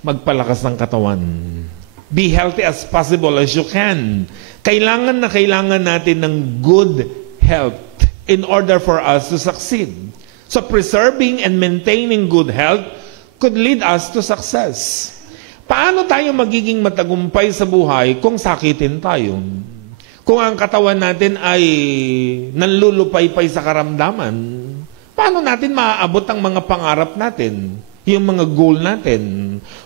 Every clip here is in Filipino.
magpalakas ng katawan. Be healthy as possible as you can. Kailangan na kailangan natin ng good health in order for us to succeed. So preserving and maintaining good health could lead us to success. Paano tayo magiging matagumpay sa buhay kung sakitin tayo? Kung ang katawan natin ay nanlulupaypay sa karamdaman, paano natin maaabot ang mga pangarap natin? Yung mga goal natin,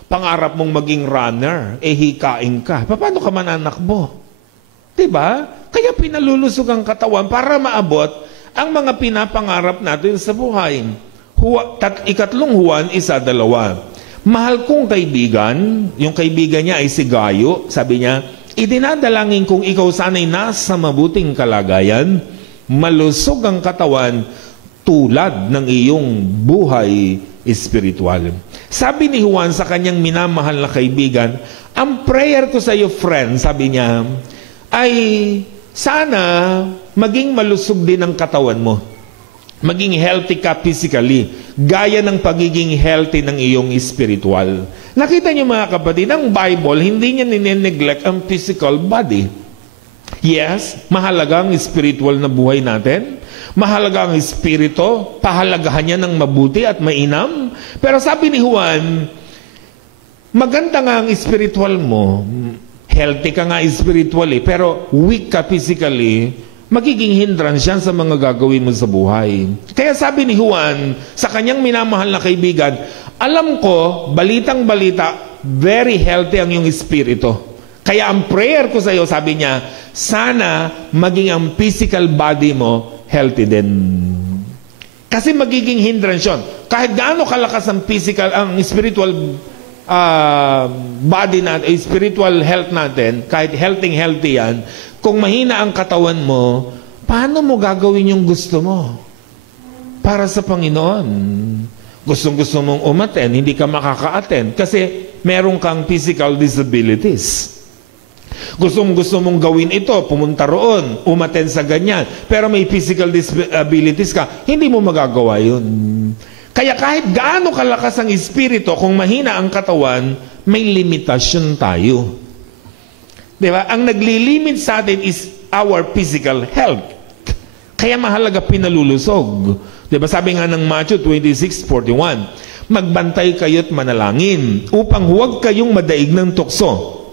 pangarap mong maging runner, hikain ka. Paano ka mananakbo? Diba? Kaya pinalulusog ang katawan para maabot ang mga pinapangarap natin sa buhay. Ikatlong Juan 1:2. Mahal kong kaibigan, yung kaibigan niya ay si Gayo, sabi niya, idinadalangin kong ikaw sana'y nasa mabuting kalagayan, malusog ang katawan tulad ng iyong buhay espiritual. Sabi ni Juan sa kanyang minamahal na kaibigan, ang prayer ko sa iyo, friend, sabi niya, ay sana maging malusog din ang katawan mo. Maging healthy ka physically, gaya ng pagiging healthy ng iyong spiritual. Nakita niyo mga kapatid, ang Bible, hindi niya nine-neglect ang physical body. Yes, mahalaga ang spiritual na buhay natin. Mahalaga ang espiritu, pahalagahan niya ng mabuti at mainam. Pero sabi ni Juan, maganda nga ang spiritual mo, healthy ka nga spiritually, pero weak ka physically, magiging hindrance yan sa mga gagawin mo sa buhay. Kaya sabi ni Juan, sa kanyang minamahal na kaibigan, alam ko, balitang-balita, very healthy ang iyong espiritu. Kaya ang prayer ko sa iyo, sabi niya, sana maging ang physical body mo healthy din. Kasi magiging hindrance yun. Kahit gaano kalakas ang physical, ang spiritual body natin, spiritual health natin, kahit healthy yan, kung mahina ang katawan mo, paano mo gagawin yung gusto mo? Para sa Panginoon. Gustong-gusto mong umaten, hindi ka makaka-attend kasi meron kang physical disabilities. Gusto mong gawin ito, pumunta roon, umaten sa ganyan, pero may physical disabilities ka, hindi mo magagawa yun. Kaya kahit gaano kalakas ang espiritu, kung mahina ang katawan, may limitasyon tayo. Diba? Ang naglilimit sa atin is our physical health. Kaya mahalaga pinalulusog. Diba? Sabi nga ng Matthew 26:41, magbantay kayo't manalangin upang huwag kayong madaig ng tukso.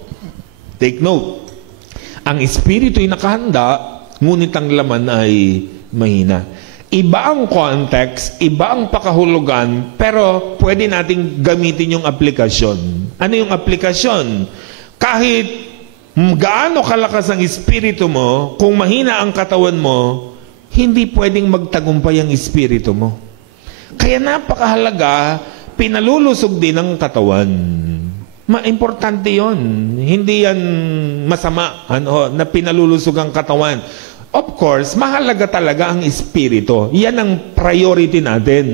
Take note, ang espiritu'y nakahanda, ngunit ang laman ay mahina. Iba ang context, iba ang pakahulugan, pero pwede nating gamitin yung aplikasyon. Ano yung aplikasyon? Kahit gaano kalakas ang espiritu mo, kung mahina ang katawan mo, hindi pwedeng magtagumpay ang espiritu mo. Kaya napakahalaga, pinalulusog din ang katawan. Importante yon. Hindi yan masama na pinalulusog ang katawan. Of course, mahalaga talaga ang espiritu. Yan ang priority natin.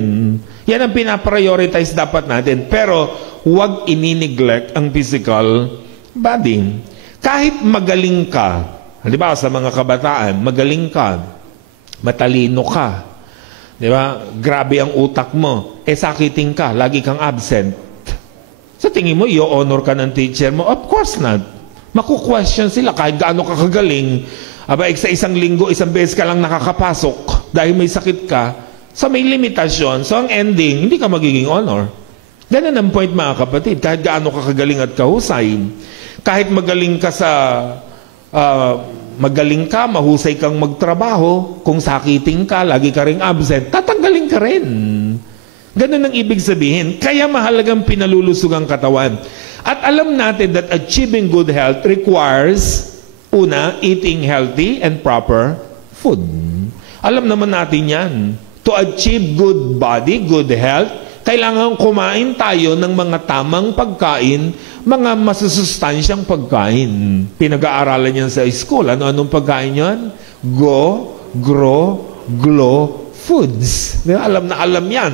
Yan ang pinaprioritize dapat natin. Pero huwag ini-neglect ang physical body. Kahit magaling ka, di ba, sa mga kabataan, magaling ka, matalino ka, di ba, grabe ang utak mo, sakitin ka, lagi kang absent. Sa tingin mo, i-honor ka ng teacher mo? Of course not. Maku-question sila kahit gaano ka kagaling. Aba, sa isang linggo, isang beses ka lang nakakapasok dahil may sakit ka. So may limitasyon. So ang ending, hindi ka magiging honor. Ganun ang point mga kapatid. Kahit gaano ka kagaling at kahusay. Kahit magaling ka mahusay kang magtrabaho, kung sakitin ka, lagi ka ring absent, tatanggalin ka rin. Ganun ang ibig sabihin. Kaya mahalagang pinalulusog ang katawan. At alam natin that achieving good health requires, una, eating healthy and proper food. Alam naman natin yan. To achieve good body, good health, kailangan kumain tayo ng mga tamang pagkain, mga masusustansyang pagkain. Pinag-aaralan yan sa school. Ano-anong pagkain yan? Go, grow, glow, foods. Alam na alam yan.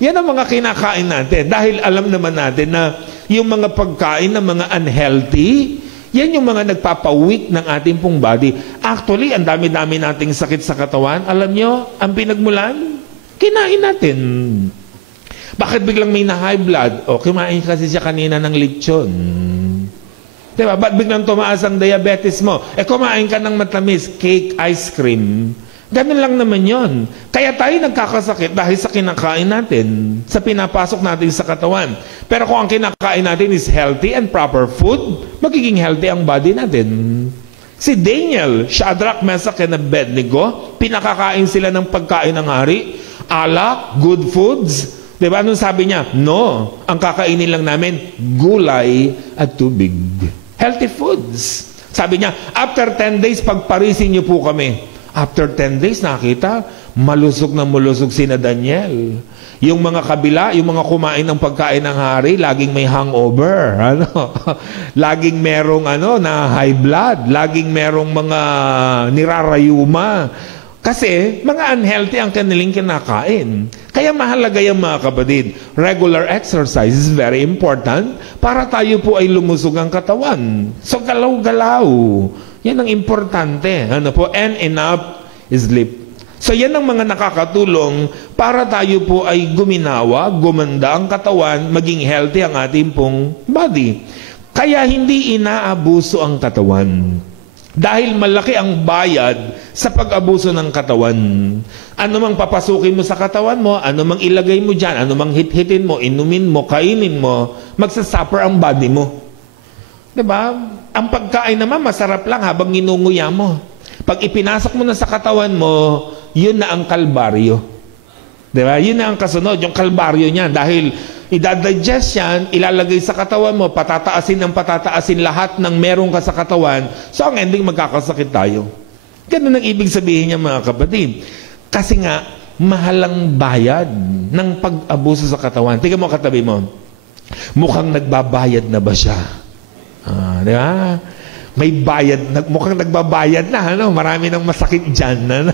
Yan ang mga kinakain natin. Dahil alam naman natin na yung mga pagkain na mga unhealthy, yan yung mga nagpapa-weak ng ating pong body. Actually, ang dami-dami nating sakit sa katawan. Alam nyo, ang pinagmulan, kinain natin. Bakit biglang may na-high blood? O, kumain kasi siya kanina ng lechon. Diba? Ba't biglang tumaas ang diabetes mo? Kumain ka ng matamis, cake, ice cream. Ganun lang naman yon. Kaya tayo nagkakasakit dahil sa kinakain natin, sa pinapasok natin sa katawan. Pero kung ang kinakain natin is healthy and proper food, magiging healthy ang body natin. Si Daniel, Shadrach, Meshach, and Abednego, pinakakain sila ng pagkain ng hari, alak, good foods. Diba? Anong sabi niya? No, ang kakainin lang namin, gulay at tubig. Healthy foods. Sabi niya, after 10 days, pagparisin niyo po kami. After 10 days, nakita, malusog na malusog si Daniel. Yung mga kabila, yung mga kumain ng pagkain ng hari, laging may hangover. Laging merong na high blood. Laging merong mga nirarayuma. Kasi mga unhealthy ang kanilang kinakain. Kaya mahalaga yung mga kapatid. Regular exercise is very important para tayo po ay lumusog ang katawan. So galaw-galaw. Yan ang importante. And enough sleep. So yan ang mga nakakatulong para tayo po ay guminawa, gumanda ang katawan, maging healthy ang ating pong body. Kaya hindi inaabuso ang katawan. Dahil malaki ang bayad sa pag-abuso ng katawan. Ano mang papasukin mo sa katawan mo, ano mang ilagay mo dyan, ano mang hit-hitin mo, inumin mo, kainin mo, magsasuffer ang body mo. Diba? Ang pagkain naman, masarap lang habang ginunguya mo. Pag ipinasok mo na sa katawan mo, yun na ang kalbaryo. Diba? Yun na ang kasunod, yung kalbaryo niya. Dahil idadigest yan, ilalagay sa katawan mo, patataasin lahat ng meron ka sa katawan. So ang ending, magkakasakit tayo. Ganun ang ibig sabihin niya, mga kapatid. Kasi nga, mahalang bayad ng pag-abuso sa katawan. Tingnan mo katabi mo, mukhang nagbabayad na ba siya? Di ba? May bayad, mukhang nagbabayad na, marami nang masakit dyan.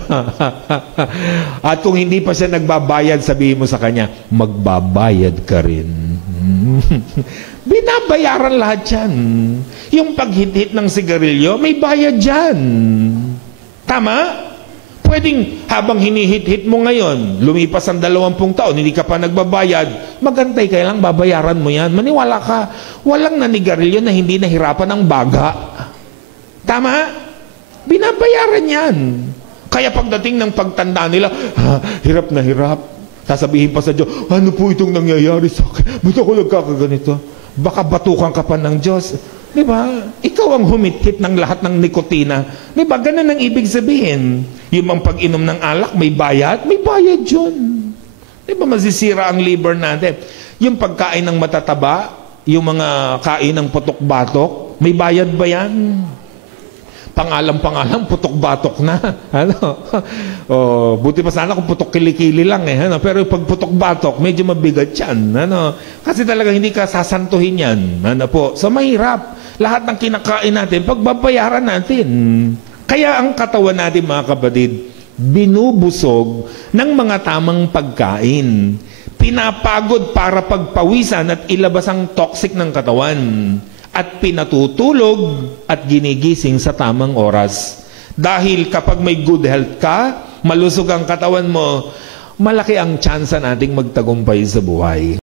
At kung hindi pa siya nagbabayad, sabihin mo sa kanya, magbabayad ka rin. Binabayaran lahat yan. Yung paghit-hit ng sigarilyo, may bayad dyan. Tama? Pwedeng habang hinihit-hit mo ngayon, lumipas ang 20 taon, hindi ka pa nagbabayad, magantay ka lang, babayaran mo yan. Maniwala ka, walang nanigarilyo na hindi nahirapan ng baga. Tama? Binabayaran yan. Kaya pagdating ng pagtanda nila, hirap na hirap. Sasabihin pa sa Diyos, ano po itong nangyayari sa akin? Ba't ako nagkakaganito? Baka batukan ka pa ng Diyos. Diba? Ikaw ang humit-hit ng lahat ng nikotina. Diba? Ganun ang ibig sabihin. Yung ang pag-inom ng alak, may bayad? May bayad yun. Diba? Masisira ang liver natin. Yung pagkain ng matataba, yung mga kain ng putok-batok, may bayad ba yan? Pangalang, putok-batok na. Buti pa sana kung putok kilikili lang Pero pag putok-batok, medyo mabigat yan. Kasi talaga hindi ka sasantuhin yan. So mahirap. Lahat ng kinakain natin, pagbabayaran natin. Kaya ang katawan natin, mga kapatid, binubusog ng mga tamang pagkain. Pinapagod para pagpawisan at ilabas ang toxic ng katawan. At pinatutulog at ginigising sa tamang oras. Dahil kapag may good health ka, malusog ang katawan mo, malaki ang tsansa nating magtagumpay sa buhay.